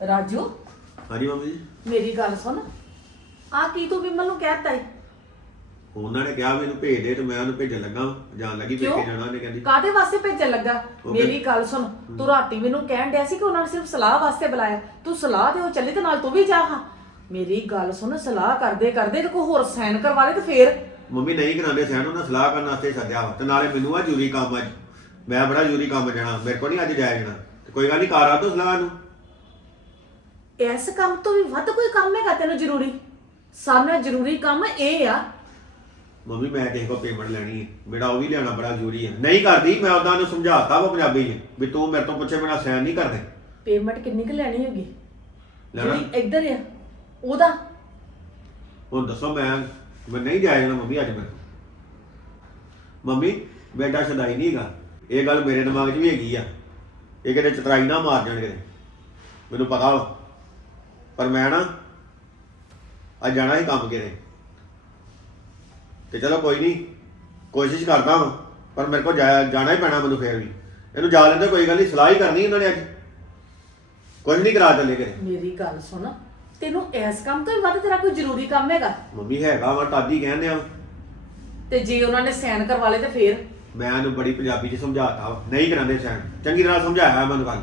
ਰਾਜੂ ਹਾਂਜੀ ਮੰਮੀ ਜੀ। ਮੇਰੀ ਗੱਲ ਸੁਣ। ਆ ਕੀ ਤੂੰ ਵਿਮਲ ਨੂੰ ਕਹਿਤਾ ਈ? ਉਹਨਾਂ ਨੇ ਕਿਹਾ ਮੈਨੂੰ ਭੇਜ ਦੇ ਤੇ ਮੈਂ ਉਹਨੂੰ ਭੇਜਣ ਲੱਗਾ ਵਾਂ। ਜਾਣ ਲੱਗੀ ਕਿਉਂ? ਪੇਕੇ ਜਾਣਾ ਉਹਨੇ ਕਹਿੰਦੀ। ਕਾਦੇ ਵਾਸਤੇ ਭੇਜਣ ਲੱਗਾ? ਉਹ ਮੇਰੀ ਗੱਲ ਸੁਣ ਤੂੰ ਰਾਤੀ ਮੈਨੂੰ ਕਹਿਣ ਡਿਆ ਸੀ ਕਿ ਉਹਨਾਂ ਨੇ ਸਿਰਫ ਸਲਾਹ ਵਾਸਤੇ ਬੁਲਾਇਆ। ਤੂੰ ਸਲਾਹ ਦੇ ਉਹ ਚੱਲੀ ਤੇ ਨਾਲ ਤੂੰ ਵੀ ਜਾ ਹਾਂ। ਮੇਰੀ ਗੱਲ ਸੁਣ ਸਲਾਹ ਕਰਦੇ ਕਰਦੇ ਤੇ ਕੋਈ ਹੋਰ ਸਾਈਨ ਕਰਵਾ ਲੈ ਤੇ ਫੇਰ। ਮੰਮੀ ਨਹੀਂ ਕਰਾਉਂਦੇ ਸਹਿਣ ਉਹਨਾਂ ਸਲਾਹ ਕਰਨ ਵਾਸਤੇ ਸੱਦਿਆ ਵਾ ਤੇ ਨਾਲੇ ਮੈਨੂੰ ਆ ਜ਼ਰੂਰੀ ਕੰਮ ਅੱਜ। ਮੈਂ ਬੜਾ ਜ਼ਰੂਰੀ ਕੰਮ ਜਾਣਾ ਮੇਰੇ ਕੋਲ ਨਹੀਂ ਅੱਜ ਜਾਇਆ ਜਾਣਾ। ਤੇ ਕੋਈ ਗੱਲ ਨਹੀਂ ਕਰ ਆ ਤੂੰ ਸਲਾਹ ਨੂੰ। ਇਸ ਕੰਮ ਤੋਂ ਵੀ ਵੱਧ ਕੋਈ ਕੰਮ ਹੈਗਾ ਤੈਨੂੰ ਜ਼ਰੂਰੀ? ਸਾਹਮਣੇ ਜ਼ਰੂਰੀ ਕੰਮ ਇਹ ਆ। ਮੰਮੀ ਮੈਂ ਕਿਸੇ ਕੋਲ ਪੇਮੈਂਟ ਲੈਣੀ ਹੈ। ਮੇਰਾ ਉਹ ਵੀ ਲਿਆਉਣਾ ਬੜਾ ਜ਼ਰੂਰੀ ਹੈ। ਨਹੀਂ ਕਰਦੀ ਮੈਂ ਉਹਨਾਂ ਨੂੰ ਸਮਝਾਤਾ ਵਾ ਪੰਜਾਬੀ 'ਚ ਵੀ ਤੂੰ ਮੇਰੇ ਤੋਂ ਪੁੱਛੇ ਬਿਨਾ ਸਾਈਨ ਨਹੀਂ ਕਰਦੇ। ਪੇਮੈਂਟ ਕਿੰਨੀ ਕੁ ਲੈਣੀ ਹੋਗੀ ਲੈਣਾ। ਜਿਹੜੀ ਇੱਧਰ ਆ ਉਹਦਾ? ਹੁਣ ਦੱਸੋ ਮੈਂ ਮੈਂ ਨਹੀਂ ਜਾਇਆ ਜਾਣਾ ਮੰਮੀ ਅੱਜ ਮੈਂ ਮੰਮੀ ਬੇਟਾ ਸਦਾਈ ਨਹੀਂ ਹੈਗਾ। ਇਹ ਗੱਲ ਮੇਰੇ ਦਿਮਾਗ 'ਚ ਵੀ ਹੈਗੀ ਆ। ਇਹ ਕਿਤੇ ਚਤਰਾਈ ਨਾ ਮਾਰ ਜਾਣ ਕਿਤੇ। ਮੈਨੂੰ ਪਤਾ ਵਾ। ਪਰ ਮੈਂ ਨਾ ਅੱਜ ਜਾਣਾ ਹੀ ਕੰਮ ਕਿਤੇ। ਤੇ ਚਲੋ ਕੋਈ ਨਹੀਂ ਕੋਸ਼ਿਸ਼ ਕਰਦਾ ਹਾਂ ਪਰ ਮੇਰੇ ਕੋਲ ਜਾਣਾ ਹੀ ਪੈਣਾ ਮੈਨੂੰ ਫੇਰ ਵੀ। ਇਹਨੂੰ ਜਾ ਲੈਂਦੇ ਕੋਈ ਗੱਲ ਨਹੀਂ ਸਲਾਹ ਹੀ ਕਰਨੀ ਇਹਨਾਂ ਨੇ ਅੱਜ। ਕੁਝ ਨਹੀਂ ਕਰਾ ਚੱਲੇ ਕਿਤੇ। ਮੇਰੀ ਗੱਲ ਸੁਣ ਤੈਨੂੰ ਇਸ ਕੰਮ ਤੋਂ ਵੀ ਵੱਧ ਤੇਰਾ ਕੋਈ ਜ਼ਰੂਰੀ ਕੰਮ ਹੈਗਾ? ਮੰਮੀ ਹੈਗਾ ਵਾ ਟਾਦੀ ਕਹਿੰਦੇ ਆ। ਤੇ ਜੇ ਉਹਨਾਂ ਨੇ ਸਾਈਨ ਕਰਵਾ ਲਏ ਤੇ ਫੇਰ? ਮੈਂ ਉਹਨੂੰ ਬੜੀ ਪੰਜਾਬੀ ਚ ਸਮਝਾਤਾ ਵਾ, ਨਹੀਂ ਕਰਾਂਦੇ ਸੈਨ। ਚੰਗੀ ਤਰ੍ਹਾਂ ਸਮਝਾਇਆ ਮੈਨੂੰ ਗੱਲ।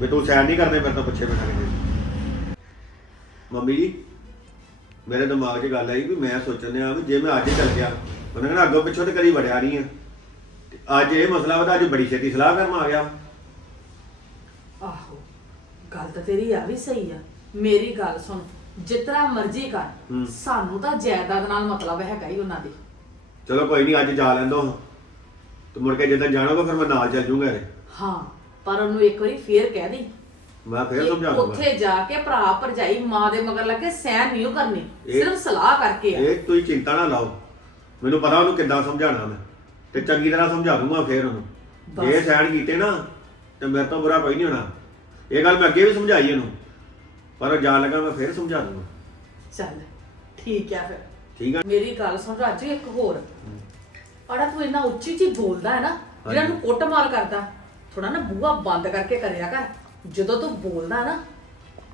ਵੀ ਤੂੰ ਸੈਨ ਨਹੀਂ ਕਰਦੇ ਮੇਰੇ ਤੋਂ ਪੁੱਛੇ ਬਿਨਾਂ ਕਿਤੇ। ਮੰਮੀ ਜੀ ਮੇਰੇ ਦਿਮਾਗ 'ਚ ਗੱਲ ਆਈ ਵੀ ਮੈਂ ਸੋਚਣ ਆ ਵੀ ਜੇ ਮੈਂ ਅੱਜ ਚੱਲ ਗਿਆ ਉਹਨੇ ਕਹਿੰਦਾ ਅੱਗੋਂ ਪਿੱਛੋਂ ਤੇ ਕਦੀ ਵੜਿਆ ਨਹੀਂ ਆ। ਤੇ ਅੱਜ ਇਹ ਮਸਲਾ ਵਾ ਤਾਂ ਅੱਜ ਬੜੀ ਛੇਤੀ ਸਲਾਹ ਕਰਨ ਆ ਗਿਆ। ਆਹੋ ਗੱਲ ਤਾਂ ਤੇਰੀ ਆ ਵੀ ਸਹੀ ਆ। ਮੇਰੀ ਗੱਲ ਸੁਣ ਜਿਤਨਾ ਮਰਜ਼ੀ ਕਰ ਹੂੰ। ਸਾਨੂੰ ਤਾਂ ਜਾਇਦਾਦ ਨਾਲ ਮਤਲਬ ਹੈਗਾ ਹੀ ਉਹਨਾਂ ਦੀ। ਚਲੋ ਕੋਈ ਨਹੀਂ ਅੱਜ ਜਾ ਲੈਂਦੋ ਤੇ ਮੁੜ ਕੇ ਜਦੋਂ ਜਾਣੋਗਾ ਫਿਰ ਮੈਂ ਨਾਲ ਚੱਲ ਜੂੰਗਾ। ਹਾਂ ਪਰ ਉਹਨੂੰ ਇੱਕ ਵਾਰੀ ਫੇਰ ਕਹਿ ਦੇ ਮੈਂ ਫੇਰ ਕਿ ਉੱਥੇ ਜਾ ਕੇ ਭਰਾ ਭਰਜਾਈ ਮਾਂ ਦੇ ਮਗਰ ਲੱਗੇ ਸਹਿਨ ਨਹੀਂ ਉਹ ਕਰਨੀ ਇਹ- ਸਿਰਫ ਸਲਾਹ ਕਰਕੇ ਆ। ਇਹ ਤੁਸੀਂ ਚਿੰਤਾ ਨਾ ਲਾਓ। ਮੈਨੂੰ ਪਤਾ ਉਹਨੂੰ ਕਿੱਦਾਂ ਸਮਝਾਉਣਾ ਮੈਂ। ਤੇ ਚੰਗੀ ਤਰ੍ਹਾਂ ਸਮਝਾ ਦੂੰਗਾ ਫੇਰ ਉਹਨੂੰ। ਬਸ। ਜੇ ਸੈਣ ਕੀਤੇ ਨਾ ਤੇ ਮੇਰੇ ਤੋਂ ਬੁਰਾ ਕੋਈ ਨਹੀਂ ਹੋਣਾ। ਇਹ ਗੱਲ ਮੈਂ ਅੱਗੇ ਵੀ ਸਮਝਾਈ ਇਹਨੂੰ। ਪਰ ਉਹ ਜਾਣ ਲੱਗਾ ਮੈਂ ਫੇਰ ਸਮਝਾ ਦੂੰਗਾ। ਚੱਲ ਠੀਕ ਆ ਫਿਰ। ਠੀਕ ਆ? ਮੇਰੀ ਗੱਲ ਸੁਣ ਰਾਜੂ ਇੱਕ ਹੋਰ। ਅੜਾ ਤੂੰ ਇੰਨਾ ਉੱਚੀ ਉੱਚੀ ਬੋਲਦਾ ਹੈ ਨਾ ਜਿਹੜਾ ਨੂੰ ਕੁੱਟਮਾਰ ਕਰਦਾ ਥੋੜਾ ਨਾ ਬੂਹਾ ਬੰਦ ਕਰਕੇ ਕਰਿਆ ਕਰ। ਜਦੋਂ ਤੂੰ ਬੋਲਦਾ ਨਾ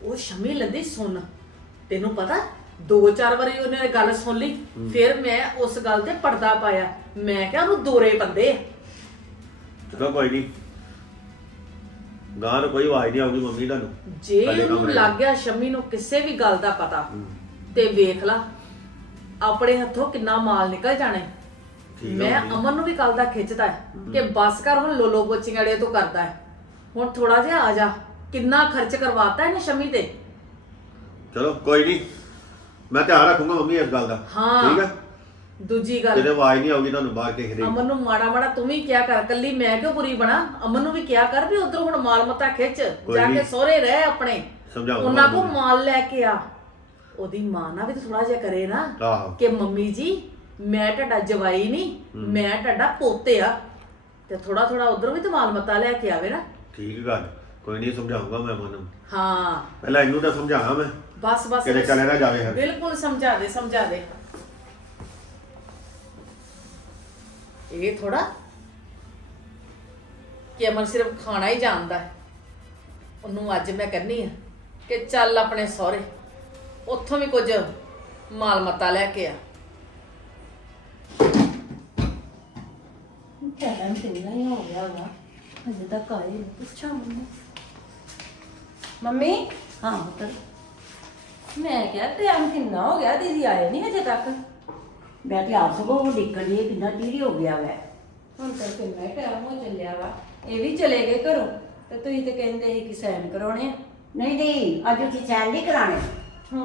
ਉਹ ਸ਼ਮੀ ਲੰਦੀ ਸੁਣ ਤੈਨੂੰ ਪਤਾ ਦੋ ਚਾਰ ਵਾਰੀ ਉਹਨੇ ਗੱਲ ਸੁਣ ਲਈ ਫਿਰ ਮੈਂ ਉਸ ਗੱਲ ਤੇ ਪਰਦਾ ਪਾਇਆ ਮੈਂ ਕਿਹਾ ਉਹਨੂੰ ਦੋਰੇ ਬੰਦੇ ਆ। ਚਲੋ ਕੋਈ ਨਹੀਂ ਗਾਂ ਕੋਈ ਆਵਾਜ਼ ਨਹੀਂ ਆਉਂਦੀ ਮੰਮੀ ਤੁਹਾਨੂੰ ਜੇ ਸਾਡੇ ਉਹਨੂੰ ਲੱਗ ਗਿਆ ਸ਼ਮੀ ਨੂੰ ਕਿਸੇ ਵੀ ਗੱਲ ਦਾ ਪਤਾ ਹੂੰ। ਤੇ ਵੇਖ ਲਾ ਆਪਣੇ ਹੱਥੋਂ ਕਿੰਨਾ ਮਾਲ ਨਿਕਲ ਜਾਣਾ ਹੈ। ਠੀਕ ਆ ਮੈਂ ਮੰਮੀ। ਅਮਨ ਨੂੰ ਵੀ ਕੱਲ ਦਾ ਖਿੱਚਦਾ ਹੈ ਕਿ ਬਸ ਕਰ ਹੁਣ ਲੋਲੋ ਕੋਚਿੰਗ ਅੜੇ ਤੂੰ ਕਰਦਾ ਹੈ ਹੁਣ ਥੋੜਾ ਜਿਹਾ ਆ ਜਾ। ਕਿੰਨਾ ਖਰਚ ਕਰਵਾਤਾ ਇਹਨੇ ਸ਼ਮੀ ਤੇ? ਚਲੋ ਕੋਈ ਨਹੀਂ ਮੈਂ ਧਿਆਨ ਰੱਖੂੰਗਾ ਮੰਮੀ ਇਸ ਗੱਲ ਦਾ। ਹਾਂ। ਠੀਕ ਆ? ਦੂਜੀ ਗੱਲ। ਜਦੋਂ ਆਵਾਜ਼ ਨਹੀਂ ਆਉਗੀ ਤੁਹਾਨੂੰ ਬਾਹਰ ਕਿਸੇ ਦੀ। ਅਮਨ ਨੂੰ ਮਾੜਾ ਮਾੜਾ ਤੂੰ ਵੀ ਕਿਹਾ ਕਰ ਕੱਲੀ ਮੈਂ ਕਿਉਂ ਬੁਰੀ ਬਣਾ? ਅਮਨ ਨੂੰ ਵੀ ਕਿਹਾ ਕਰ ਵੀ ਉਧਰ ਹੁਣ ਮਾਲ ਮਤਾ ਖਿੱਚ ਕੋਈ ਜਾ ਕੇ ਨੀ। ਸਹੁਰੇ ਰਹਿ ਆਪਣੇ। ਉਹਨਾਂ ਕੋ ਮਾਲ ਲੈ ਕੇ ਆ। ਉਹਦੀ ਮਾਂ ਨਾਲ ਵੀ ਥੋੜਾ ਜਿਹਾ ਕਰੇ ਨਾ ਆਹੋ। ਕਿ ਮੰਮੀ ਜੀ ਮੈਂ ਤੁਹਾਡਾ ਜਵਾਈ ਨਹੀਂ ਮੈਂ ਤੁਹਾਡਾ ਪੋਤੇ ਆ। ਤੇ ਥੋੜਾ ਥੋੜਾ ਉਧਰ ਵੀ ਤੇ ਮਾਲ ਮਤਾ ਲੈ ਕੇ ਆਵੇ ਨਾ। ਠੀਕ ਗੱਲ ਕੋਈ ਨਹੀਂ ਸਮਝਾਉਂਗਾ ਮੈਂ ਮਨ ਹਾਂ। ਪਹਿਲਾਂ ਇਹਨੂੰ ਤਾਂ ਸਮਝਾਣਾ ਮੈਂ। ਬਸ ਬਸ ਕਿਤੇ। ਚਲੇ ਨਾ ਜਾਵੇ ਹਰ ਬਿਲਕੁਲ ਸਮਝਾ ਦੇ ਸਮਝਾ ਦੇ। ਇਹ ਥੋੜਾ ਕਿ ਅਮਨ ਸਿਰਫ ਖਾਣਾ ਹੀ ਜਾਣਦਾ ਹੈ। ਉਹਨੂੰ ਅੱਜ ਮੈਂ ਕਹਿੰਨੀ ਆ ਕਿ ਚੱਲ ਆਪਣੇ ਸਹੁਰੇ ਉੱਥੋਂ ਵੀ ਕੁਝ ਮਾਲ ਮਤਾ ਲੈ ਕੇ ਆ। ਟਾਈਮ ਕਿੰਨਾ ਹੀ ਹੋ ਗਿਆ ਵਾ। ਹਜੇ ਤੱਕ ਆਏ ਨੀ। ਪੁੱਛਾਂ ਮੰਮੀ ਮੰਮੀ? ਹਾਂ ਪੁੱਤ ਮੈਂ ਕਿਹਾ ਟਾਈਮ ਕਿੰਨਾ ਹੋ ਗਿਆ ਦੀਦੀ ਆਏ ਨਹੀਂ ਹਜੇ ਤੱਕ। ਮੈਂ ਤੇ ਆਪ ਸਗੋਂ ਨਿਕਲ ਲਈ ਕਿੰਨਾ ਚੀਰੀ ਹੋ ਗਿਆ ਵੈ। ਹੁਣ ਤਾਂ ਕਿੰਨਾ ਟਾਈਮ ਹੋ ਚੱਲਿਆ ਵਾ। ਇਹ ਵੀ ਚਲੇ ਗਏ ਘਰੋਂ ਤੇ ਤੁਸੀਂ ਤੇ ਕਹਿੰਦੇ ਸੀ ਕਿ ਸਾਈਨ ਕਰਾਉਣੇ ਆ। ਨਹੀਂ ਨਹੀਂ ਅੱਜ ਅਸੀਂ ਸੈਨ ਨਹੀਂ ਕਰਾਣੇ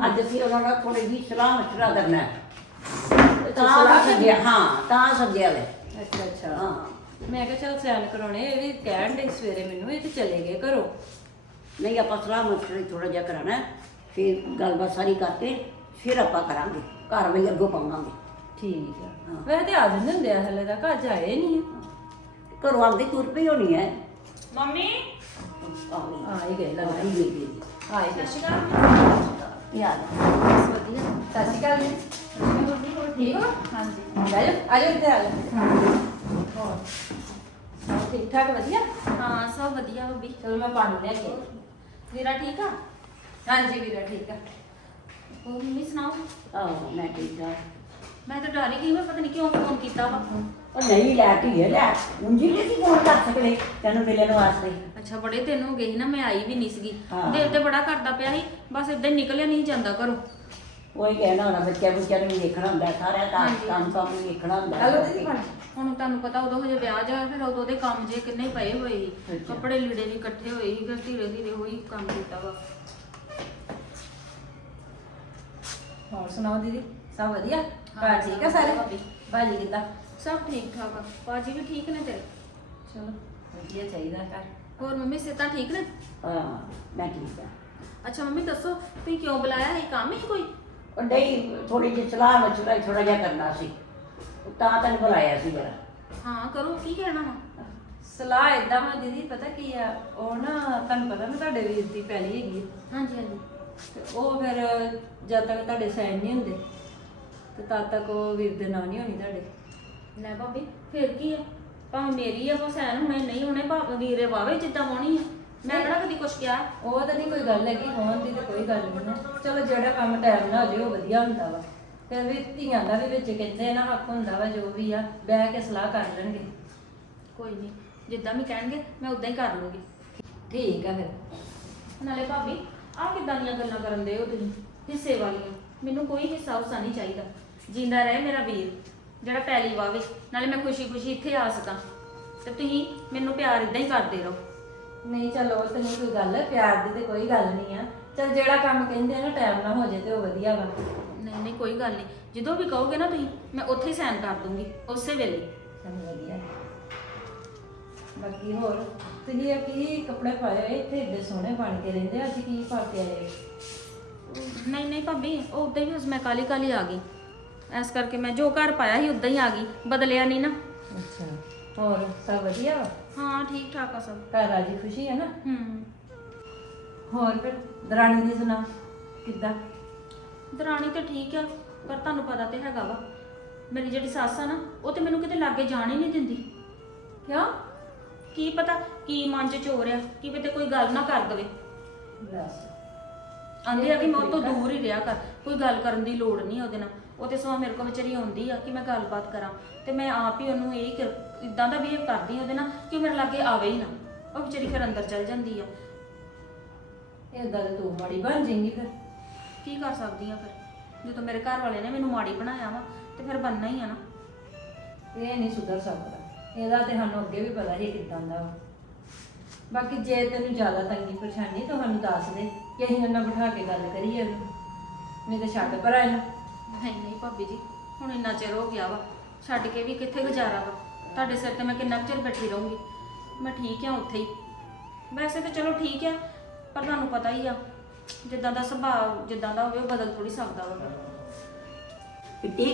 ਅੱਜ ਅਸੀਂ ਉਹਨਾਂ ਨਾਲ ਥੋੜੀ ਜਿਹੀ ਸਲਾਹ ਮਸ਼ਵਰਾ ਕਰਨਾ। ਹੈ। ਤਾਂ ਸਲਾਹ ਸੱਦਿਆ ਹਾਂ ਤਾਂ ਸੱਦਿਆ ਲੈ ਅੱਛਾ ਅੱਛਾ। ਹਾਂ। ਮੈਂ ਕਿਹਾ ਚਲ ਸਾਈਨ ਕਰਾਉਣੇ ਇਹ ਵੀ ਕਹਿਣ ਦੇ ਸਵੇਰੇ ਮੈਨੂੰ ਇਹ ਤੇ ਚਲੇ ਗਏ ਘਰੋਂ। ਨਹੀਂ ਆਪਾਂ ਸਲਾਹ ਮਸ਼ਵਰਾ ਥੋੜਾ ਜਿਹਾ ਕਰਾਣਾ ਹੈ। ਫਿਰ ਗੱਲਬਾਤ ਸਾਰੀ ਕਰਕੇ ਫਿਰ ਆਪਾਂ ਕਰਾਂਗੇ ਘਰ ਵੀ ਅੱਗੋਂ ਪਾਵਾਂਗੇ। ਠੀਕ ਆ। ਹਾਂ। ਵੈਸੇ ਤੇ ਆ ਜਾਂਦੇ ਹੁੰਦੇ ਆ ਹਲੇ ਤੱਕ ਅੱਜ ਆਏ ਨਹੀਂ ਘਰੋਂ ਆਉਂਦੀ ਤੁਰ ਪਈ ਹੋਣੀ ਹੈ ਮੰਮੀ? ਆ ਗਈ ਆ ਹੀ ਗਏ ਆ ਲੱਗਦਾ ਹੀ ਗਈ ਗਈ ਆ ਹੀ ਗਏ। ਯਾਰ ਵਧੀਆ। ਸਤਿ ਸ਼੍ਰੀ ਅਕਾਲ ਜੀ। ਠੀਕ ਹੋ? ਹਾਂਜੀ। ਆ ਜਾਓ ਆ ਜਾਓ ਇੱਥੇ ਆ ਜਾਓ। ਹੋਰ? ਸਭ ਠੀਕ ਠਾਕ ਵਧੀਆ? ਹਾਂ ਸਭ ਵਧੀਆ ਭਾਬੀ। ਚਲੋ ਮੈਂ ਪਾਣੀ ਲੈ ਕੇ ਆਈ। ਵੀਰਾ ਠੀਕ ਆ? ਹਾਂਜੀ ਵੀਰਾ ਠੀਕ ਆ। ਉਹ ਮੰਮੀ ਸੁਣਾਓ? ਆਹੋ ਮੈਂ ਠੀਕ ਠਾਕ। ਮੈਂ ਤਾਂ ਡਰ ਹੀ ਗਈ ਮੈਂ ਪਤਾ ਨਹੀਂ ਕਿਉਂ ਫੋਨ ਕੀਤਾ ਵਾ। ਉਹ ਨਹੀਂ ਲੈ ਧੀਏ ਲੈ। ਉਂਝੀ ਨਹੀਂ ਸੀ ਫੋਨ ਕਰ ਸਕਦੇ ਤੈਨੂੰ ਮਿਲਣ ਵਾਸਤੇ? ਅੱਛਾ ਬੜੇ ਦਿਨ ਹੋ ਗਏ ਸੀ ਨਾ ਮੈਂ ਆਈ ਵੀ ਨਹੀਂ ਸੀਗੀ। ਹਾਂ। ਦਿਲ ਤੇ ਬੜਾ ਕਰਦਾ ਪਿਆ ਸੀ ਬਸ ਇਦਾਂ ਨਿਕਲਿਆ ਨਹੀਂ ਜਾਂਦਾ ਘਰੋਂ। ਉਹੀ ਕਹਿਣਾ ਹੋਣਾ ਬੱਚਿਆਂ ਬੁੱਚਿਆਂ ਨੂੰ ਵੀ ਦੇਖਣਾ ਹੁੰਦਾ ਸਾਰਾ ਕੰਮ ਹਾਂਜੀ। ਕੰਮ ਕੰਮ ਵੀ ਦੇਖਣਾ ਹੁੰਦਾ। ਹਲੋ ਦੀਦੀ ਪਾਣੀ ਹੁਣ ਤੁਹਾਨੂੰ ਪਤਾ ਉਦੋਂ ਹਜੇ ਵਿਆਹ ਜਾ ਫਿਰ ਉਦੋਂ ਦੇ ਕੰਮ ਜੇ ਕਿੰਨੇ ਪਏ ਹੋਏ ਸੀ। ਅੱਛਾ। ਕੱਪੜੇ ਲੀੜੇ ਵੀ ਇਕੱਠੇ ਹੋਏ ਸੀ ਫਿਰ ਧੀਰੇ ਧੀਰੇ ਉਹੀ ਕੰਮ ਕੀਤਾ ਵਾ। ਹੋਰ ਸੁਣਾਓ ਦੀਦੀ? ਸਭ ਵਧੀਆ? ਹਾਂ, ਘਰ ਠੀਕ ਆ ਸਾਰੇ? ਵਧੀਆ। ਭਾਜੀ ਕਿੱਦਾਂ? ਸਭ ਠੀਕ ਠਾਕ ਆ। ਬਾਜੀ ਵੀ ਠੀਕ ਨੇ ਤੇਰੇ? ਚਲੋ ਵਧੀਆ ਚਾਹੀਦਾ ਘਰ। ਹੋਰ ਮੰਮੀ ਸਿਹਤਾਂ ਠੀਕ ਨੇ? ਹਾਂ ਮੈਂ ਠੀਕ ਆ। ਅੱਛਾ ਮੰਮੀ ਦੱਸੋ ਤੁਸੀਂ ਕਿਉਂ ਬੁਲਾਇਆ ਹੈ ਕੰਮ ਹੀ ਕੋਈ? ਉਹ ਨਹੀਂ ਥੋੜੀ ਜਿਹੀ ਸਲਾਹ ਮਸ਼ਵਰਾ ਥੋੜਾ ਜਿਹਾ ਕਰਨਾ ਸੀ। ਤਾਂ ਤੈਨੂੰ ਬੁਲਾਇਆ ਸੀ ਜਰਾ। ਹਾਂ ਕਰੋ ਕੀ ਕਹਿਣਾ ਵਾ? ਸਲਾਹ ਇਦਾਂ ਵਾ ਦੀਦੀ ਪਤਾ ਕੀ ਆ? ਉਹ ਨਾ ਤੁਹਾਨੂੰ ਪਤਾ ਨਾ ਤੁਹਾਡੇ ਵੀਰ ਦੀ ਪਹਿਲੀ ਹੈਗੀ ਆ। ਹਾਂਜੀ ਹਾਂਜੀ। ਤੇ ਉਹ ਫਿਰ ਜਦ ਤੱਕ ਤੁਹਾਡੇ ਸਾਈਨ ਨਹੀਂ ਹੁੰਦੇ ਤੇ ਤਦ ਤੱਕ ਉਹ ਵੀਰ ਦੇ ਨਾਂ ਨਹੀਂ ਹੋਣੀ ਤੁਹਾਡੇ। ਲੈ ਭਾਬੀ ਫਿਰ ਕੀ ਆ? ਭਾਵੇਂ ਮੇਰੀ ਆ ਬਸ ਐਨ ਹੁਣੇ ਨਹੀਂ ਹੁਣੇ ਭਾਵੇਂ ਵੀਰੇ ਵਾਵੇ ਜਿੱਦਾਂ ਹੋਣੀ ਆ। ਮੈਂ ਕਿਹੜਾ ਕਦੀ ਕੁਛ ਕਿਹਾ? ਉਹ ਤਾਂ ਨਹੀਂ ਕੋਈ ਗੱਲ ਹੈਗੀ ਹੋਣ ਦੀ ਤਾਂ ਕੋਈ ਗੱਲ ਨਹੀਂ ਹੈ ਚਲੋ ਜਿਹੜਾ ਕੰਮ ਟਾਈਮ ਨਾਲ ਹੋ ਜਾਏ ਉਹ ਵਧੀਆ ਹੁੰਦਾ ਵਾ। ਫਿਰ ਵੀ ਧੀਆਂ ਦਾ ਵੀ ਵਿੱਚ ਕਹਿੰਦੇ ਨਾ ਹੱਕ ਹੁੰਦਾ ਵਾ ਜੋ ਵੀ ਆ ਬਹਿ ਕੇ ਸਲਾਹ ਕਰ ਲੈਣਗੇ। ਕੋਈ ਨਹੀਂ ਜਿੱਦਾਂ ਵੀ ਕਹਿਣਗੇ ਮੈਂ ਉਦਾਂ ਹੀ ਕਰ ਲੂੰਗੀ। ਠੀਕ ਆ ਫਿਰ। ਨਾਲੇ ਭਾਬੀ ਆਹ ਕਿੱਦਾਂ ਦੀਆਂ ਗੱਲਾਂ ਕਰਨ ਦੇ ਹੋ ਤੁਸੀਂ? ਹਿੱਸੇ ਵਾਲੀਆਂ। ਮੈਨੂੰ ਕੋਈ ਹਿੱਸਾ ਹੁਸਾ ਨਹੀਂ ਚਾਹੀਦਾ। ਜਿੰਦਾ ਰਹੇ ਮੇਰਾ ਵੀਰ ਜਿਹੜਾ ਪੈਲੀ ਵਾਵੇ। ਨਾਲੇ ਮੈਂ ਖੁਸ਼ੀ-ਖੁਸ਼ੀ ਇੱਥੇ ਆ ਸਕਾਂ। ਤੇ ਤੁਸੀਂ ਮੈਨੂੰ ਪਿਆਰ ਇਦਾਂ ਹੀ ਕਰਦੇ ਰਹੋ। ਨਹੀਂ ਚਲ ਤਾਂ ਨਹੀਂ ਕੋਈ ਗੱਲ ਪਿਆਰ ਦੀ ਤੇ ਕੋਈ ਗੱਲ ਨਹੀਂ ਆ। ਚਲ ਜਿਹੜਾ ਕੰਮ ਕਹਿੰਦੇ ਆ ਨਾ ਟਾਈਮ ਨਾਲ ਹੋ ਜਾਏ ਤੇ ਉਹ ਵਧੀਆ ਵਾ। ਨਹੀਂ ਨਹੀਂ ਕੋਈ ਗੱਲ ਨਹੀਂ। ਜਦੋਂ ਵੀ ਕਹੋਗੇ ਨਾ ਤੁਸੀਂ ਮੈਂ ਉੱਥੇ ਹੀ ਸਾਈਨ ਕਰ ਦੂੰਗੀ ਉਸੇ ਵੇਲੇ। ਚਲ ਵਧੀਆ। ਬਾਕੀ ਹੋਰ ਤੁਸੀਂ ਇਹ ਕੀ ਕੱਪੜੇ ਪਾਏ ਹੋਏ? ਇੱਥੇ ਏਡੇ ਸੋਹਣੇ ਬਣ ਕੇ ਰਹਿੰਦੇ ਅੱਜ ਕੀ ਪਾ ਕੇ ਆਏ? ਨਹੀਂ ਨਹੀਂ ਭਾਬੀ ਉਹ ਉਦਾਂ ਹੀ ਬਸ ਮੈਂ ਕਾਲੀ ਕਾਲੀ ਆ ਗਈ। ਐਸ ਕਰਕੇ ਮੈਂ ਜੋ ਘਰ ਪਾਇਆ ਸੀ ਉਦਾਂ ਹੀ ਆ ਗਈ ਬਦਲਿਆ ਨਹੀਂ ਨਾ। ਅੱਛਾ। ਹੋਰ ਸਭ ਵਧੀਆ? ਵਾ ਹਾਂ ਠੀਕ ਠਾਕ ਆ ਸਭ। ਘਰ ਰਾਜੀ ਖੁਸ਼ੀ ਹੈ ਨਾ? ਹੂੰ। ਹੋਰ ਫਿਰ ਦਰਾਣੀ ਦੀ ਸੁਣਾ ਕਿੱਦਾਂ? ਦਰਾਣੀ ਤੇ ਠੀਕ ਆ ਪਰ ਤੁਹਾਨੂੰ ਪਤਾ ਤੇ ਹੈਗਾ ਵਾ ਮੇਰੀ ਜਿਹੜੀ ਸੱਸ ਆ ਨਾ ਉਹ ਤੇ ਮੈਨੂੰ ਕਿਤੇ ਲਾਗੇ ਜਾਣ ਹੀ ਨਹੀਂ ਦਿੰਦੀ। ਕਿਉਂ? ਕੀ ਪਤਾ ਕੀ ਮਨ 'ਚ ਚੋ ਰਿਹਾ ਕੀ ਕਿਤੇ ਕੋਈ ਗੱਲ ਨਾ ਕਰ ਦਵੇ। ਦੱਸ। ਆਂਦੀ ਆ ਕਿ ਮੈਂ ਉਹ ਤੋਂ ਦੂਰ ਹੀ ਰਿਹਾ ਕਰ ਕੋਈ ਗੱਲ ਕਰਨ ਦੀ ਲੋੜ ਨਹੀਂ ਉਹਦੇ ਨਾਲ। ਉਹ ਤੇ ਸਵਾ ਮੇਰੇ ਕੋਲ ਵਿਚਾਰੀ ਆਉਂਦੀ ਆ ਕਿ ਮੈਂ ਗੱਲਬਾਤ ਕਰਾਂ ਤੇ ਮੈਂ ਆਪ ਹੀ ਉਹਨੂੰ ਇਹ ਇਦਾਂ ਦਾ ਬਿਹੇਵ ਕਰਦੀ ਉਹਦੇ ਨਾਲ ਕਿ ਉਹ ਮੇਰੇ ਲਾਗੇ ਆਵੇ ਹੀ ਨਾ। ਉਹ ਵਿਚਾਰੀ ਫਿਰ ਅੰਦਰ ਚਲ ਜਾਂਦੀ ਆ। ਏਦਾਂ ਤੇ ਤੂੰ ਮਾੜੀ ਬਣ ਜਾਏਂਗੀ ਫਿਰ। ਕੀ ਕਰ ਸਕਦੀ ਆ ਫਿਰ? ਜਦੋਂ ਮੇਰੇ ਘਰ ਵਾਲੇ ਨੇ ਮੈਨੂੰ ਮਾੜੀ ਬਣਾਇਆ ਵਾ ਤੇ ਫਿਰ ਬੰਨਾ ਹੀ ਆ ਨਾ। ਇਹ ਨਹੀਂ ਸੁਧਰ ਸਕਦਾ। ਇਹਦਾ ਤੇ ਸਾਨੂੰ ਅੱਗੇ ਵੀ ਪਤਾ ਹੀ ਕਿਦਾਂ ਦਾ ਵਾ। ਬਾਕੀ ਜੇ ਤੈਨੂੰ ਜ਼ਿਆਦਾ ਤੰਗੀ ਪਰੇਸ਼ਾਨੀ ਤਾਂ ਸਾਨੂੰ ਦੱਸ ਦੇ ਕਿ ਅਸੀਂ ਉਹਨਾਂ ਬਿਠਾ ਕੇ ਗੱਲ ਕਰੀਏ ਉਹਨੂੰ। ਨਹੀਂ ਤੇ ਛੱਡ ਪਰ ਇਹਨੂੰ। ਨਹੀਂ ਨਹੀਂ ਭਾਬੀ ਜੀ ਹੁਣ ਇੰਨਾ ਚਿਰ ਹੋ ਗਿਆ ਵਾ। ਛੱਡ ਕੇ ਵੀ ਕਿੱਥੇ ਗੁਜ਼ਾਰਾ ਵਾ? ਤੁਹਾਡੇ ਸਿਰ ਤੇ ਮੈਂ ਕਿੰਨਾ ਕੁ ਚਿਰ ਬੈਠੀ ਰਹੂੰਗੀ? ਮੈਂ ਠੀਕ ਆ ਉੱਥੇ ਹੀ। ਵੈਸੇ ਤਾਂ ਚਲੋ ਠੀਕ ਆ ਪਰ ਤੁਹਾਨੂੰ ਪਤਾ ਹੀ ਆ ਜਿੱਦਾਂ ਦਾ ਸੁਭਾਅ ਜਿੱਦਾਂ ਦਾ ਹੋਵੇ ਉਹ ਬਦਲ ਥੋੜੀ ਸਕਦਾ ਵਾ। ਕਿਤੇ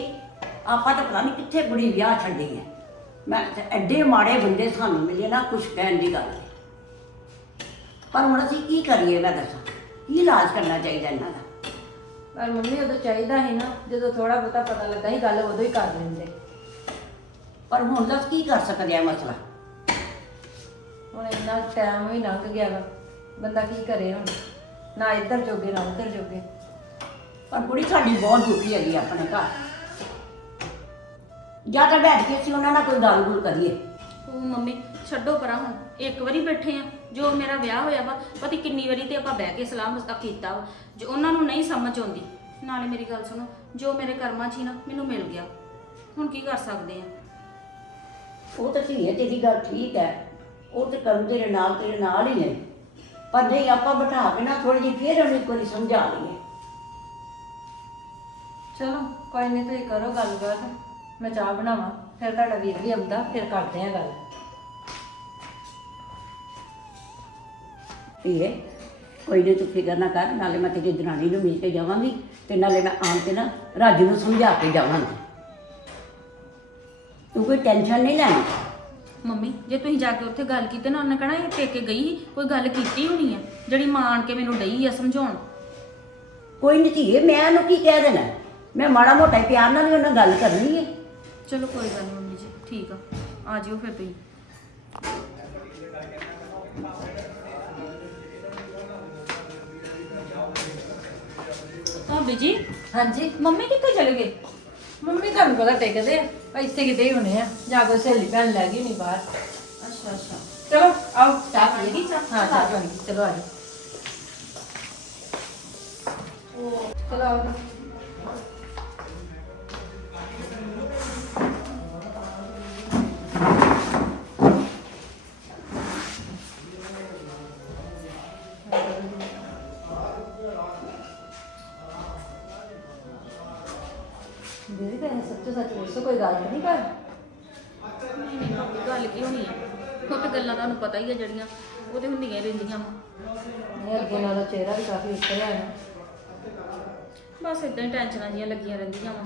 ਆਪਾਂ ਤਾਂ ਪਤਾ ਨਹੀਂ ਕਿੱਥੇ ਬੁੜੀ ਵਿਆਹ ਛੱਡੀ ਹੈ ਮੈਂ ਤੇ ਐਡੇ ਮਾੜੇ ਬੰਦੇ ਸਾਨੂੰ ਮਿਲੇ ਨਾ ਕੁਛ ਕਹਿਣ ਦੀ ਗੱਲ ਨਹੀਂ ਪਰ ਹੁਣ ਅਸੀਂ ਕੀ ਕਰੀਏ ਮੈਂ ਦੱਸਾਂ। ਕੀ ਇਲਾਜ ਕਰਨਾ ਚਾਹੀਦਾ ਇਹਨਾਂ ਦਾ? ਪਰ ਮੰਮੀ ਉਦੋਂ ਚਾਹੀਦਾ ਸੀ ਨਾ ਜਦੋਂ ਥੋੜਾ ਬਹੁਤਾ ਪਤਾ ਲੱਗਾ ਸੀ ਗੱਲ ਉਦੋਂ ਹੀ ਕਰ ਲੈਂਦੇ। ਪਰ ਹੁਣ ਦੱਸ ਕੀ ਕਰ ਸਕਦੇ ਆ ਮਸਲਾ? ਹੁਣ ਇੰਨਾ ਟਾਈਮ ਵੀ ਲੰਘ ਗਿਆ ਵਾ। ਬੰਦਾ ਕੀ ਕਰੇ ਹੁਣ? ਨਾ ਇੱਧਰ ਜੋਗੇ ਨਾ ਉੱਧਰ ਜੋਗੇ। ਪਰ ਬੁੜੀ ਸਾਡੀ ਬਹੁਤ ਦੁਖੀ ਹੈਗੀ ਆ ਆਪਣੇ ਘਰ। ਜਾਂ ਤਾਂ ਬੈਠ ਕੇ ਅਸੀਂ ਉਹਨਾਂ ਨਾਲ ਕੋਈ ਗੱਲ ਗੁੱਲ ਕਰੀਏ। ਉਹ ਮੰਮੀ ਛੱਡੋ ਪਰਾਂ ਹੁਣ। ਇੱਕ ਵਾਰੀ ਬੈਠੇ ਆ। ਜੋ ਮੇਰਾ ਵਿਆਹ ਹੋਇਆ ਵਾ ਪਤਾ ਕਿੰਨੀ ਵਾਰੀ ਤੇ ਆਪਾਂ ਬਹਿ ਕੇ ਸਲਾਹ ਮਸਲਾ ਕੀਤਾ ਵਾ। ਜੋ ਉਹਨਾਂ ਨੂੰ ਨਹੀਂ ਸਮਝ ਆਉਂਦੀ। ਨਾਲੇ ਮੇਰੀ ਗੱਲ ਸੁਣੋ ਜੋ ਮੇਰੇ ਕਰਮਾਂ 'ਚ ਸੀ ਨਾ ਮੈਨੂੰ ਮਿਲ ਗਿਆ। ਹੁਣ ਕੀ ਕਰ ਸਕਦੇ ਆ? ਉਹ ਤਾਂ ਧੀਏ ਤੇਰੀ ਗੱਲ ਠੀਕ ਹੈ। ਉਹ ਤੇ ਕਰਮ ਤੇਰੇ ਨਾਲ ਤੇਰੇ ਨਾਲ ਹੀ ਨੇ। ਪਰ ਨਹੀਂ ਆਪਾਂ ਬਿਠਾ ਕੇ ਨਾ ਥੋੜੀ ਜਿਹੀ ਫੇਰ ਉਹਨੂੰ ਵਾਰੀ ਸਮਝਾ ਲਈਏ। ਚਲੋ ਕੋਈ ਨਹੀਂ ਤੁਸੀਂ ਕਰੋ ਗੱਲਬਾਤ। ਮੈਂ ਚਾਹ ਬਣਾਵਾਂ। ਫਿਰ ਤੁਹਾਡਾ ਵੀਰ ਵੀ ਆਉਂਦਾ ਫਿਰ ਕਰਦੇ ਆ ਗੱਲ। ਧੀਏ ਕੋਈ ਨਹੀਂ ਤੂੰ ਫਿਕਰ ਨਾ ਕਰ। ਨਾਲੇ ਮੈਂ ਤੇਰੀ ਦਰਾਣੀ ਨੂੰ ਮਿਲ ਕੇ ਜਾਵਾਂਗੀ ਤੇ ਨਾਲੇ ਮੈਂ ਆਣ ਕੇ ਨਾ ਰਾਜੂ ਨੂੰ ਸਮਝਾ ਕੇ ਜਾਵਾਂਗੀ। ਤੂੰ ਕੋਈ ਟੈਨਸ਼ਨ ਨਹੀਂ ਲੈਣੀ? ਮੰਮੀ ਜੇ ਤੁਸੀਂ ਜਾ ਕੇ ਉੱਥੇ ਗੱਲ ਕੀਤੀ ਨਾ ਉਹਨੇ ਕਹਣਾ ਇਹ ਪੇਕੇ ਗਈ ਕੋਈ ਗੱਲ ਕੀਤੀ ਹੋਣੀ ਆ ਜਿਹੜੀ ਮਾਂ ਆਣ ਕੇ ਮੈਨੂੰ ਡਈ ਆ ਸਮਝਾਉਣ। ਕੋਈ ਨਹੀਂ ਧੀਏ ਮੈਂ ਉਹਨੂੰ ਕੀ ਕਹਿ ਦੇਣਾ? ਮੈਂ ਮਾੜਾ ਮੋਟਾ ਪਿਆਰ ਨਾਲ ਵੀ ਉਹਨਾਂ ਗੱਲ ਕਰਨੀ ਹੈ ਚਲੋ ਕੋਈ ਗੱਲ ਨਹੀਂ ਮੰਮੀ ਜੀ ਠੀਕ ਆ। ਆ ਜਿਓ ਫਿਰ ਤੁਸੀਂ। ਭਾਬੀ ਜੀ ਹਾਂਜੀ। ਮੰਮੀ ਕਿੱਥੇ ਚਲੇ ਗਏ? ਮੰਮੀ ਤੁਹਾਨੂੰ ਪਤਾ ਟਿਕਦੇ ਆ ਇੱਥੇ ਕਿਤੇ ਹੀ ਹੋਣੇ ਆ ਜਾਂ ਕੋਈ ਸਹੇਲੀ ਭੈਣ ਲੈ ਗਈ ਨਹੀਂ ਬਾਹਰ। ਅੱਛਾ ਅੱਛਾ। ਚਲੋ ਆਓ। ਚਾਹ ਪੀਏਗੀ ਚਾਹ ਹਾਂ ਚਾਹ ਚਲੋ ਆ ਜਾਓ। ਚਲੋ ਆਓ ਕੋਈ ਗੱਲ ਨਹੀਂ ਕਰ? ਗੱਲ ਕੀ ਹੋਣੀ ਆ? ਉਹ ਤੇ ਗੱਲਾਂ ਤੁਹਾਨੂੰ ਪਤਾ ਹੀ ਆ ਜਿਹੜੀਆਂ ਉਹ ਤੇ ਹੁੰਦੀਆਂ ਹੀ ਰਹਿੰਦੀਆਂ ਵਾ। ਇਹ ਅੱਗੇ ਨਾਲੋਂ ਚਿਹਰਾ ਵੀ ਕਾਫੀ ਉਤਰਿਆ ਹੈ ਬਸ ਇਦਾਂ ਹੀ ਟੈਨਸ਼ਨਾਂ ਜੀਆਂ ਲੱਗੀਆਂ ਰਹਿੰਦੀਆਂ ਵਾ।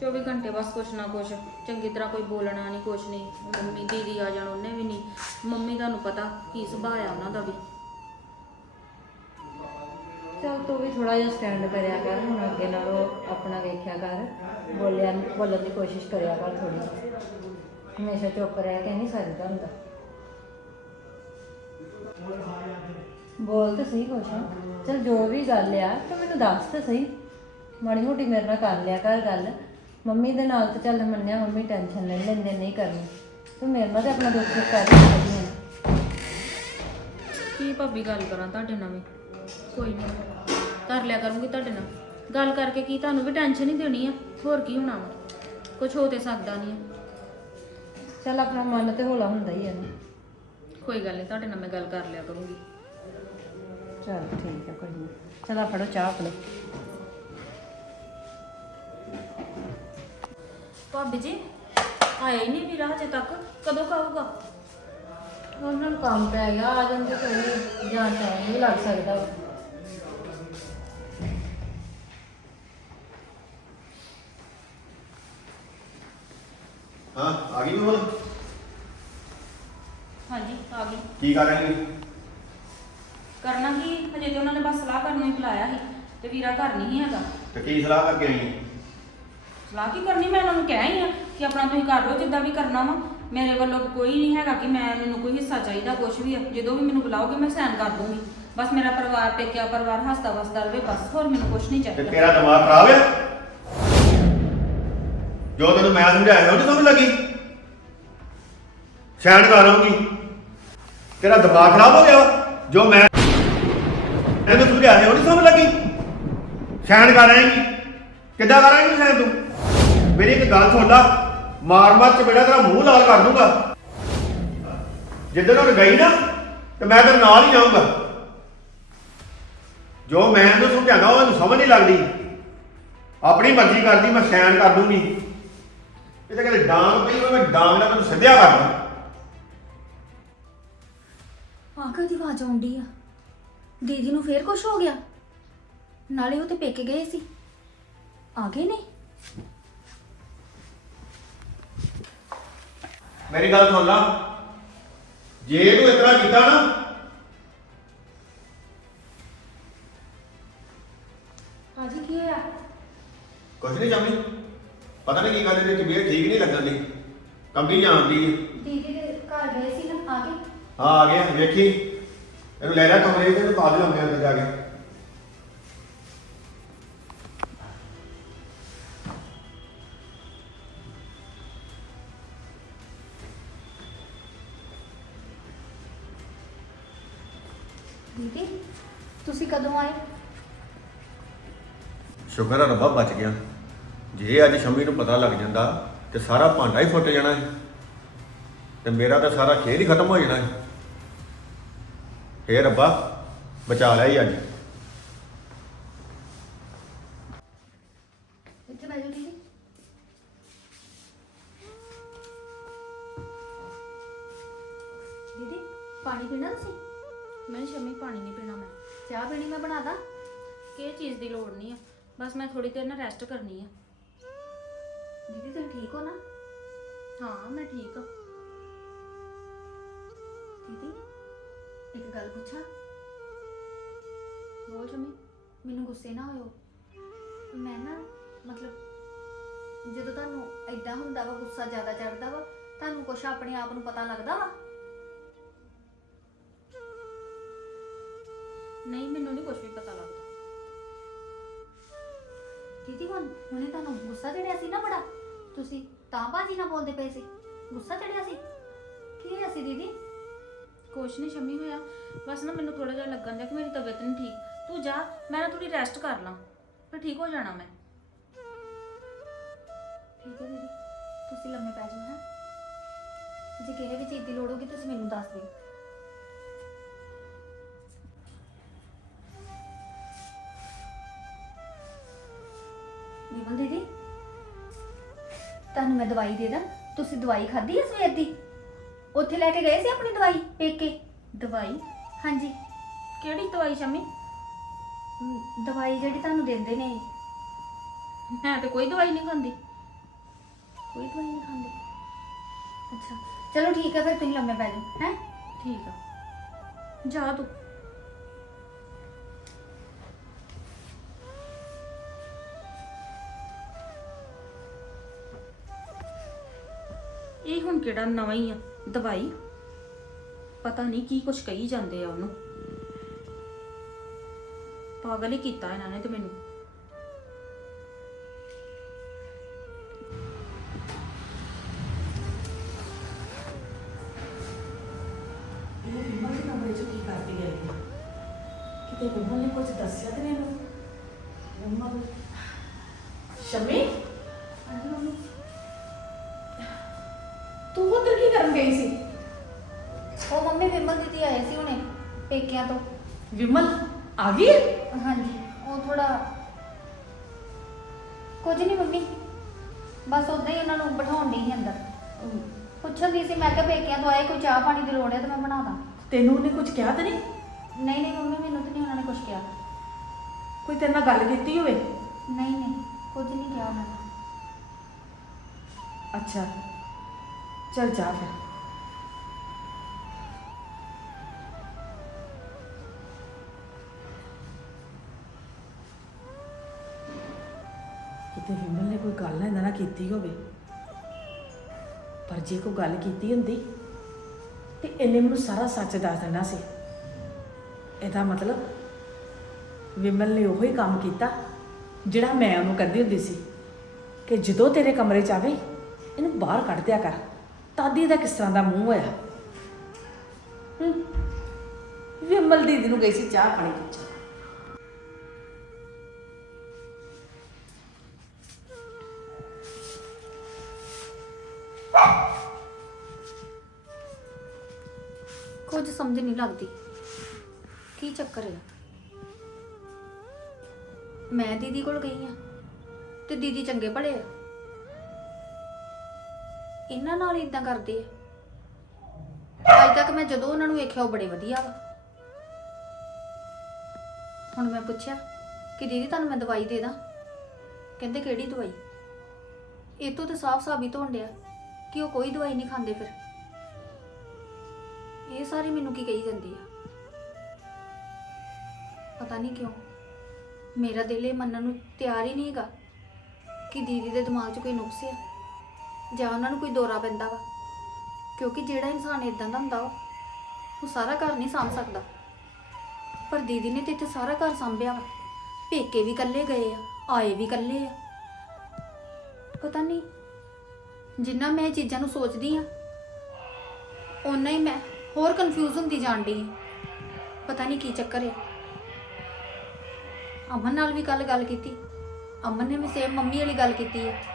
24 ਘੰਟੇ ਬਸ ਕੁਛ ਨਾ ਕੁਛ ਚੰਗੀ ਤਰ੍ਹਾਂ ਕੋਈ ਬੋਲਣਾ ਨਹੀਂ ਕੁਛ ਨਹੀਂ। ਮੰਮੀ ਦੀਦੀ ਆ ਜਾਣ ਉਹਨੇ ਵੀ ਨਹੀਂ। ਮੰਮੀ ਤੁਹਾਨੂੰ ਪਤਾ ਕੀ ਸੁਭਾਅ ਆ ਉਹਨਾਂ ਦਾ ਵੀ। ਚਲ ਤੂੰ ਵੀ ਥੋੜਾ ਜਿਹਾ ਸਟੈਂਡ ਕਰਿਆ ਕਰ, ਹੁਣ ਅੱਗੇ ਨਾਲੋਂ ਆਪਣਾ ਵੇਖਿਆ ਕਰ, ਬੋਲਿਆ, ਬੋਲਣ ਦੀ ਕੋਸ਼ਿਸ਼ ਕਰਿਆ ਕਰ ਥੋੜੀ ਹਮੇਸ਼ਾ ਚੁੱਪ ਰਹਿ ਕੇ ਨਹੀਂ ਸਰਦਾ ਹੁੰਦਾ। ਬੋਲ ਤਾਂ ਸਹੀ ਕੁਛ ਚਲ ਜੋ ਵੀ ਗੱਲ ਆ, ਤੇ ਮੈਨੂੰ ਦੱਸ ਤਾਂ ਸਹੀ। ਮਾੜੀ ਮੋਟੀ ਮੇਰੇ ਨਾਲ ਕਰ ਲਿਆ ਕਰ ਗੱਲ। ਮੰਮੀ ਦੇ ਨਾਲ ਤਾਂ ਚੱਲ ਮੰਨਿਆ, ਮੰਮੀ ਟੈਨਸ਼ਨ ਲੈ ਲੈਂਦੇ ਨਹੀਂ ਕਰਨੀ। ਤੂੰ ਮੇਰੇ ਨਾਲ ਤਾਂ ਆਪਣਾ ਦੁੱਖ ਕਰ ਹੀ ਹੈ ਕੀ ਭਾਬੀ ਗੱਲ ਕਰਾਂ ਤੁਹਾਡੇ ਨਾਲ ਵੀ? ਕੋਈ ਨਹੀਂ ਕਰ ਲਿਆ ਕਰੂੰਗੀ ਤੁਹਾਡੇ ਨਾਲ। ਗੱਲ ਕਰਕੇ ਕੀ ਤੁਹਾਨੂੰ ਵੀ ਟੈਨਸ਼ਨ ਹੀ ਦੇਣੀ ਆ ਹੋਰ ਕੀ ਹੋਣਾ ਵਾ? ਕੁਝ ਹੋ ਤੇ ਸਕਦਾ ਨਹੀਂ ਆ। ਚੱਲ ਆਪਣਾ ਮਨ ਤੇ ਹੌਲਾ ਹੁੰਦਾ ਹੀ ਹੈ ਨਾ। ਕੋਈ ਗੱਲ ਨਹੀਂ ਤੁਹਾਡੇ ਨਾਲ ਮੈਂ ਗੱਲ ਕਰ ਲਿਆ ਕਰੂੰਗੀ। ਚਲ ਠੀਕ ਹੈ ਕੋਈ ਨਹੀਂ। ਚਲ ਆ ਫੜੋ ਚਾਹ ਪਲੋ ਭਾਬੀ ਜੀ ਆਇਆ ਹੀ ਨਹੀਂ ਵੀਰਾ ਹਜੇ ਤੱਕ। ਕਦੋਂ ਖਾਊਗਾ? ਉਹਨਾਂ ਨੂੰ ਕੰਮ ਪੈ ਗਿਆ ਆ ਜਾਂਦੇ ਕੋਈ ਜਾਂ ਟਾਈਮ ਵੀ ਲੱਗ ਸਕਦਾ। ਵਾ। ਹਾਂ ਆ ਗਈ ਮਮਲ ਹਾਂਜੀ ਆ ਗਈ। ਕੀ ਕਰ ਰਹੀ ਕਰਨਾ ਕੀ ਹਜੇ ਤੇ ਉਹਨਾਂ ਨੇ ਬਸ ਸਲਾਹ ਕਰਨ ਨੂੰ ਹੀ ਬੁਲਾਇਆ ਸੀ ਤੇ ਵੀਰਾ ਘਰ ਨਹੀਂ ਹੈਗਾ। ਤੇ ਕੀ ਸਲਾਹ ਕਰਕੇ ਆਈ? ਸਲਾਹ ਕੀ ਕਰਨੀ ਮੈਂ ਉਹਨਾਂ ਨੂੰ ਕਹਿ ਹੀ ਆ ਕਿ ਆਪਣਾ ਤੁਸੀਂ ਕਰ ਲਓ ਜਿੱਦਾਂ ਵੀ ਕਰਨਾ ਵਾ। ਮੇਰੇ ਵੱਲੋਂ ਕੋਈ ਨਹੀਂ ਹੈਗਾ ਕਿ ਮੈਂ ਮੈਨੂੰ ਕੋਈ ਹਿੱਸਾ ਚਾਹੀਦਾ ਕੁਝ ਵੀ ਆ। ਜਦੋਂ ਵੀ ਮੈਨੂੰ ਬੁਲਾਓਗੇ ਮੈਂ ਸਾਈਨ ਕਰ ਦੂੰਗੀ। ਬਸ ਮੇਰਾ ਪਰਿਵਾਰ ਪੇਕਿਆ ਪਰਿਵਾਰ ਹੱਸਦਾ ਵਸਦਾ ਰਵੇ ਬਸ ਹੋਰ ਮੈਨੂੰ ਕੁਝ ਨਹੀਂ ਤੇ ਚਾਹੀਦਾ। ਤੇਰਾ ਦਿਮਾਗ ਖਰਾਬ ਹੈ ਜੋ ਤੈਨੂੰ ਮੈਂ ਸਮਝਾਇਆ ਉਹ ਨੀ ਸਮਝ ਲੱਗੀ? ਸੈਂਡ ਕਰ ਆਉਂਗੀ ਤੇਰਾ ਦਿਮਾਗ ਖਰਾਬ ਹੋ ਗਿਆ ਜੋ ਮੈਂ ਤੈਨੂੰ ਸਮਝਾਇਆ ਉਹ ਨੀ ਸਮਝ ਲੱਗੀ? ਸੈਂਡ ਕਰ ਆਏਂਗੀ। ਕਿੱਦਾਂ ਕਰਾਂਗੀ ਸੈਂਡ ਤੂੰ? ਮੇਰੀ ਇੱਕ ਗੱਲ ਸੁਣ ਲਾ। ਮਾਰ ਮਾਰ ਚ ਬੇੜਾ ਤੇਰਾ ਮੂੰਹ ਲਾਲ ਕਰ ਦੂੰਗਾ। ਜਿੱਦਣ ਉਹ ਗਈ ਨਾ, ਤੇ ਮੈਂ ਤੇਰੇ ਨਾਲ ਹੀ ਜਾਊਂਗਾ। ਜੋ ਮੈਂ ਇਹਨੂੰ ਸਮਝਾਉਂਦਾ, ਉਹ ਸਮਝ ਨਹੀਂ ਲੱਗਦੀ। ਆਪਣੀ ਮਰਜ਼ੀ ਕਰਦੀ, ਮੈਂ ਸੈਨ ਕਰ ਦੂੰਗੀ। ਇਹ ਤਾਂ ਕਹਿੰਦੇ ਡਾਂਗ ਪਈ, ਮੈਂ ਡਾਂਗ ਨਾਲ ਤੈਨੂੰ ਸਿੱਧਿਆ ਕਰਦਾ ਆਹ ਕਦੀ ਆਵਾਜ਼ ਆਉਂਦੀ ਆ। ਦੀਦੀ ਨੂੰ ਫੇਰ ਕੁਝ ਹੋ ਗਿਆ? ਨਾਲੇ ਉਹ ਤੇ ਪੇਕੇ ਗਏ ਸੀ। ਆ ਗਏ ਨੇ? ਮੇਰੀ ਗੱਲ ਸੁਣ ਲਾ। ਜੇ ਤੂੰ ਇਤਨਾ ਕੀਤਾ ਨਾ ਹਾਜੀ ਕੀ ਹੋਇਆ? ਕੁਛ ਨਹੀਂ ਚਾਹੁੰਦੀ ਪਤਾ ਨਹੀਂ ਕੀ ਗੱਲ ਇਹਦੇ ਚ ਤਬੀਅਤ ਠੀਕ ਨਹੀਂ ਲੱਗਣ ਦੀ। ਕੰਬੀ ਜਾਂਦੀ ਦੀਦੀ ਦੇ ਘਰ ਗਏ ਸੀ ਨਾ ਆ ਗਏ? ਹਾਂ ਆ ਗਿਆ। ਵੇਖੀ। ਇਹਨੂੰ ਲੈ ਲੈ ਕਮਰੇ ਤੇ ਇਹਨੂੰ ਪਾ ਦੇ ਲੰਮੇ ਅੰਦਰ ਜਾ ਕੇ। ਦੀਦੀ ਤੁਸੀਂ ਕਦੋਂ ਆਏ? ਸ਼ੁਕਰ ਹੈ ਰੱਬਾ ਬਚ ਗਿਆ। ਜੇ ਅੱਜ ਸ਼ੰਮੀ ਨੂੰ ਪਤਾ ਲੱਗ ਜਾਂਦਾ ਤੇ ਸਾਰਾ ਭਾਂਡਾ ਹੀ ਫੁੱਟ ਜਾਣਾ ਸੀ ਤੇ ਮੇਰਾ ਤਾਂ ਸਾਰਾ ਖੇਡ ਹੀ ਖਤਮ ਹੋ ਜਾਣਾ ਸੀ। ਹੇ ਰੱਬਾ ਬਚਾ ਲਿਆ ਹੀ ਅੱਜ। ਇੱਥੇ ਬੈਠੋ ਦੀਦੀ। ਦੀਦੀ ਪਾਣੀ ਪੀਣਾ ਤੁਸੀਂ? ਮੈਂ ਸ਼ਮੀ ਪਾਣੀ ਨਹੀਂ ਪੀਣਾ ਮੈਂ। ਚਾਹ ਪੀਣੀ ਮੈਂ ਬਣਾ ਦਾਂ? ਕਿਸੇ ਚੀਜ਼ ਦੀ ਲੋੜ ਨਹੀਂ ਆ। ਬਸ ਮੈਂ ਥੋੜੀ ਦੇਰ ਨਾ ਰੈਸਟ ਕਰਨੀ ਆ। ਦੀਦੀ ਤੁਸੀਂ ਠੀਕ ਹੋ ਨਾ? ਹਾਂ ਮੈਂ ਠੀਕ ਆ। ਦੀਦੀ ਇੱਕ ਗੱਲ ਪੁੱਛਾਂ? ਬੋਲ ਸ਼ਮੀ। ਮੈਨੂੰ ਗੁੱਸੇ ਨਾ ਹੋਇਓ। ਮੈਂ ਨਾ ਮਤਲਬ ਜਦੋਂ ਤੁਹਾਨੂੰ ਐਦਾਂ ਹੁੰਦਾ ਵਾ ਗੁੱਸਾ ਜ਼ਿਆਦਾ ਚੜਦਾ ਵਾ ਤੁਹਾਨੂੰ ਕੁਛ ਆਪਣੇ ਆਪ ਨੂੰ ਪਤਾ ਲੱਗਦਾ ਵਾ? ਨਹੀਂ ਮੈਨੂੰ ਨਹੀਂ ਕੁਝ ਵੀ ਪਤਾ ਲੱਗਦਾ। ਦੀਦੀ ਹੁਣ ਹੁਣੇ ਤੁਹਾਨੂੰ ਗੁੱਸਾ ਚੜਿਆ ਸੀ ਨਾ ਬੜਾ? ਤੁਸੀਂ ਤਾਂ ਬਾਜੀ ਨਾਲ ਬੋਲਦੇ ਪਏ ਸੀ। ਗੁੱਸਾ ਚੜਿਆ ਸੀ? ਕੀ ਹੋਇਆ ਸੀ ਦੀਦੀ? ਕੁਛ ਨਹੀਂ ਸ਼ਮੀ ਹੋਇਆ। ਬਸ ਨਾ ਮੈਨੂੰ ਥੋੜਾ ਜਿਹਾ ਲੱਗਣ ਦਿਆ ਕਿ ਮੇਰੀ ਤਬੀਅਤ ਨਹੀਂ ਠੀਕ। ਤੂੰ ਜਾ ਮੈਂ ਨਾ ਥੋੜੀ ਰੈਸਟ ਕਰ ਲਾਂ। ਫਿਰ ਠੀਕ ਹੋ ਜਾਣਾ ਮੈਂ। ਠੀਕ ਹੈ ਦੀਦੀ। ਤੁਸੀਂ ਲੰਮੇ ਪੈ ਜਾਓ ਹੈ। ਜੇ ਕਿਸੇ ਵੀ ਚੀਜ਼ ਦੀ ਲੋੜ ਹੋਗੀ ਤੁਸੀਂ ਮੈਨੂੰ ਦੱਸ ਦਿਓ। ਨਿਮਲ ਦੀਦੀ? ਤੁਹਾਨੂੰ ਮੈਂ ਦਵਾਈ ਦੇ ਦਾਂ। ਤੁਸੀਂ ਦਵਾਈ ਖਾਧੀ ਹੈ ਸਵੇਰ ਦੀ? ਉੱਥੇ ਲੈ ਕੇ ਗਏ ਸੀ ਆਪਣੀ ਦਵਾਈ ਪੇਕੇ? ਦਵਾਈ? ਹਾਂਜੀ। ਕਿਹੜੀ ਦਵਾਈ ਸ਼ਮੀ? ਮ, ਦਵਾਈ ਜਿਹੜੀ ਤੁਹਾਨੂੰ ਦਿੰਦੇ ਨੇ। ਮੈਂ ਤੇ ਕੋਈ ਦਵਾਈ ਨਹੀਂ ਖਾਂਦੀ। ਕੋਈ ਦਵਾਈ ਨਹੀਂ ਖਾਂਦੇ। ਅੱਛਾ। ਚਲੋ ਠੀਕ ਹੈ ਫਿਰ ਤੁਸੀਂ ਲੰਮੇ ਪੈ ਜਾਓ ਹੈ? ਠੀਕ ਆ। ਜਾ ਤੂੰ। ਕਿਹੜਾ ਨਵਾਂ ਹੀ ਆ? ਦਵਾਈ? ਪਤਾ ਨਹੀਂ ਕੀ ਕੁਛ ਕਹੀ ਜਾਂਦੇ ਆ ਉਹਨੂੰ। ਪਾਗਲ ਹੀ ਕੀਤਾ ਇਹਨਾਂ ਨੇ ਤੇ ਮੈਨੂੰ। ਇਹ ਵਿਮਲ ਦੇ ਕਮਰੇ 'ਚ ਕੀ ਕਰਦੀ ਹੈ ਇਹ? ਕਿਤੇ ਵਿਮਲ ਨੇ ਕੁਝ ਦੱਸਿਆ ਤੇ ਨਹੀਂ ਇਹਨੂੰ ਵਿਮਲ ਸ਼ਮੀ ਪੇਕਿਆਂ ਤੋਂ। ਵਿਮਲ ਆ ਗਈ? ਹੈ? ਹਾਂਜੀ ਉਹ ਥੋੜਾ ਕੁਝ ਨਹੀਂ ਮੰਮੀ ਬਸ ਉਦਾਂ ਹੀ ਉਹਨਾਂ ਨੂੰ ਬਿਠਾਉਣ ਦੀ ਸੀ ਅੰਦਰ। ਪੁੱਛਣ ਦੀ ਸੀ ਮੈਂ ਕਿਹਾ ਪੇਕਿਆਂ ਤੋਂ ਆਏ ਕੋਈ ਚਾਹ ਪਾਣੀ ਦੀ ਲੋੜ ਹੈ ਤਾਂ ਮੈਂ ਬਣਾ ਦਾਂ। ਤੈਨੂੰ ਉਹਨੇ ਕੁਝ ਕਿਹਾ ਤੇ ਨਹੀਂ? ਨਹੀਂ ਨਹੀਂ ਮੰਮੀ ਮੈਨੂੰ ਤਾਂ ਨਹੀਂ ਉਹਨਾਂ ਨੇ ਕੁਝ ਕਿਹਾ। ਕੋਈ ਤੇਰੇ ਨਾਲ ਗੱਲ ਕੀਤੀ ਹੋਵੇ? ਨਹੀਂ ਨਹੀਂ ਕੁਝ ਨਹੀਂ ਕਿਹਾ ਉਹਨਾਂ ਨੇ। ਅੱਛਾ ਚਲ ਜਾ ਫਿਰ। ਕਿਤੇ ਵਿਮਲ ਨੇ ਕੋਈ ਗੱਲ ਨਾ ਇਹਨਾਂ ਨਾਲ ਕੀਤੀ ਹੋਵੇ। ਪਰ ਜੇ ਕੋਈ ਗੱਲ ਕੀਤੀ ਹੁੰਦੀ, ਤੇ ਇਹਨੇ ਮੈਨੂੰ ਸਾਰਾ ਸੱਚ ਦੱਸ ਦੇਣਾ ਸੀ। ਇਹਦਾ ਮਤਲਬ ਵਿਮਲ ਨੇ ਉਹੀ ਕੰਮ ਕੀਤਾ, ਜਿਹੜਾ ਮੈਂ ਉਹਨੂੰ ਕਹਿੰਦੀ ਹੁੰਦੀ ਸੀ ਕਿ ਜਦੋਂ ਤੇਰੇ ਕਮਰੇ 'ਚ ਆਵੇ, ਇਹਨੂੰ ਬਾਹਰ ਕੱਢ ਦਿਆ ਕਰ। ਤਾਦੀ ਦਾ ਕਿਸ ਤਰ੍ਹਾਂ ਦਾ ਮੂੰਹ ਹੋਇਆ? ਹੂੰ। ਵਿਮਲ ਦੀਦੀ ਨੂੰ ਗਈ ਸੀ ਚਾਹ ਪਾਣੀ ਪੁੱਛਣ ਕੁਝ ਸਮਝ ਨਹੀਂ ਲੱਗਦੀ। ਕੀ ਚੱਕਰ ਹੈ ਮੈਂ ਦੀਦੀ ਕੋਲ ਗਈ ਆ ਤੇ ਦੀਦੀ ਚੰਗੇ ਭਲੇ ਆ। ਇਹਨਾਂ ਨਾਲ ਇਦਾਂ ਕਰਦੇ ਆ। ਅੱਜ ਤੱਕ ਮੈਂ ਜਦੋਂ ਉਹਨਾਂ ਨੂੰ ਵੇਖਿਆ ਉਹ ਬੜੇ ਵਧੀਆ ਵਾ। ਹੁਣ ਮੈਂ ਪੁੱਛਿਆ ਕਿ ਦੀਦੀ ਤੁਹਾਨੂੰ ਮੈਂ ਦਵਾਈ ਦੇ ਦਾਂ? ਕਹਿੰਦੇ ਕਿਹੜੀ ਦਵਾਈ? ਇਹ ਤੋਂ ਤੇ ਸਾਫ਼ ਸਾਬਿਤ ਹੋਣ ਡਿਆ। ਕਿ ਉਹ ਕੋਈ ਦਵਾਈ ਨਹੀਂ ਖਾਂਦੇ ਫਿਰ? ਇਹ ਸਾਰੇ ਮੈਨੂੰ ਕੀ ਕਹੀ ਜਾਂਦੀ ਆ? ਪਤਾ ਨਹੀਂ ਕਿਉਂ। ਮੇਰਾ ਦਿਲ ਇਹ ਮੰਨਣ ਨੂੰ ਤਿਆਰ ਹੀ ਨਹੀਂ ਹੈਗਾ ਕਿ ਦੀਦੀ ਦੇ ਦਿਮਾਗ 'ਚ ਕੋਈ ਨੁਕਸ ਆ ਜਾਂ ਉਹਨਾਂ ਨੂੰ ਕੋਈ ਦੌਰਾ ਪੈਂਦਾ ਵਾ। ਕਿਉਂਕਿ ਜਿਹੜਾ ਇਨਸਾਨ ਇਦਾਂ ਦਾ ਹੁੰਦਾ ਵਾ, ਉਹ ਸਾਰਾ ਘਰ ਨਹੀਂ ਸਾਂਭ ਸਕਦਾ। ਪਰ ਦੀਦੀ ਨੇ ਤੇ ਇੱਥੇ ਸਾਰਾ ਘਰ ਸੰਭਿਆ ਵਾ। ਪੇਕੇ ਵੀ ਇਕੱਲੇ ਗਏ ਆ ਆਏ ਵੀ ਇਕੱਲੇ ਆ। ਪਤਾ ਨਹੀਂ ਜਿੰਨਾ ਮੈਂ ਇਹ ਚੀਜ਼ਾਂ ਨੂੰ ਸੋਚਦੀ ਆ, ਓਨਾ ਹੀ ਮੈਂ ਹੋਰ ਕਨਫਿਊਜ਼ ਹੁੰਦੀ ਜਾਂਦੀ ਹਾਂ ਪਤਾ ਨਹੀਂ ਕੀ ਚੱਕਰ ਹੈ ਅਮਨ ਨਾਲ ਵੀ ਕੱਲ ਗੱਲ ਕੀਤੀ। ਅਮਨ ਨੇ ਵੀ ਸੇਮ ਮੰਮੀ ਵਾਲੀ ਗੱਲ ਕੀਤੀ ਹੈ